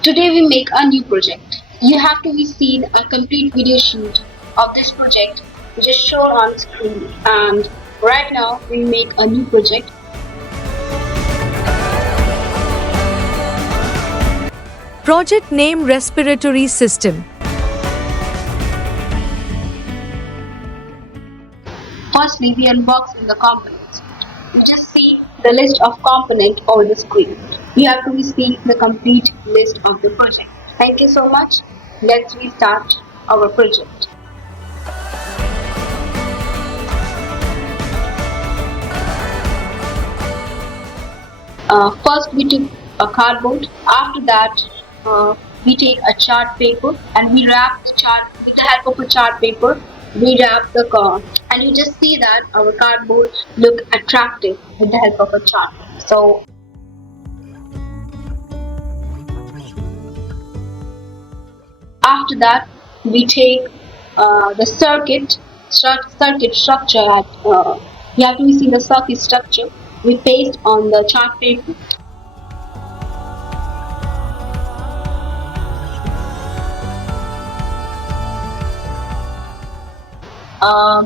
Today we make a new project. You have to be seen a complete video shoot of this project which is shown on screen, and right now we make a new project. Project name Respiratory System. Firstly, we unboxing the components. You just see the list of components over the screen. You have to be seeing the complete list of the project. Thank you so much. Let's restart our project. First we took a cardboard. After that we take a chart paper and we wrap the chart with the help of a chart paper. We wrap the card and you just see that our cardboard look attractive with the help of a chart. So after that we take the circuit structure at you have to see the circuit structure. We paste on the chart paper.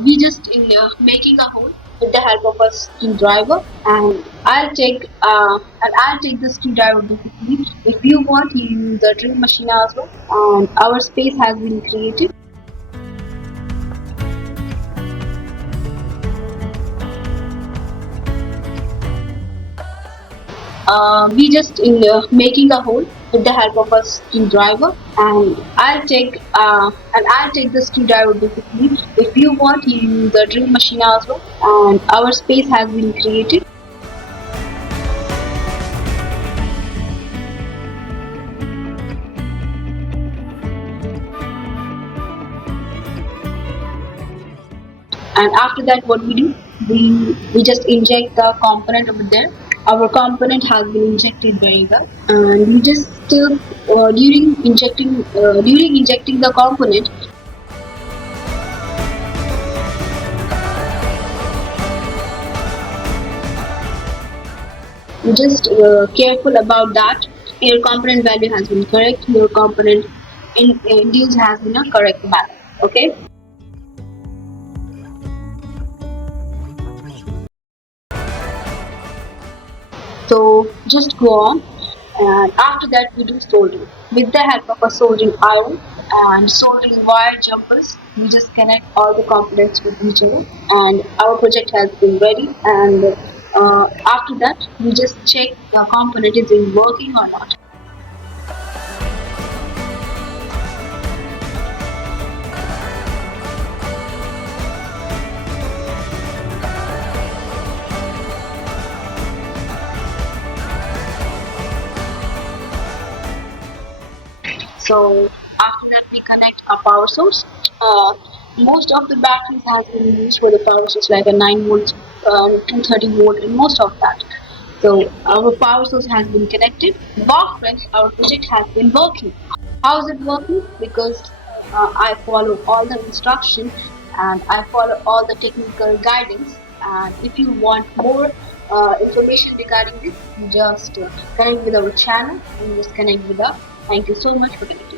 We just in making a hole with the help of a screwdriver, and I'll take the screwdriver basically. If you want, you use the drill machine as well. And our space has been created. We just in making a hole with the help of a screwdriver, and I'll take the screwdriver basically. If you want, you use the drill machine as well. And our space has been created. And after that what we do, we just inject the component over there. Our component has been injected very well, and you just during injecting the component, you just careful about that your component value has been correct, your component induced has been a correct value. Okay. So just go on, and after that we do soldering with the help of a soldering iron and soldering wire jumpers. We just connect all the components with each other, and our project has been ready. And after that we just check the component is in working or not. So after that we connect a power source. Most of the batteries has been used for the power source, like a 9 volt, 230 volt, and most of that. So our power source has been connected. Wow friends, our project has been working. How is it working? Because I follow all the instructions and I follow all the technical guidance. And if you want more information regarding this, just connect with our channel and just connect with us. Thank you so much for connecting.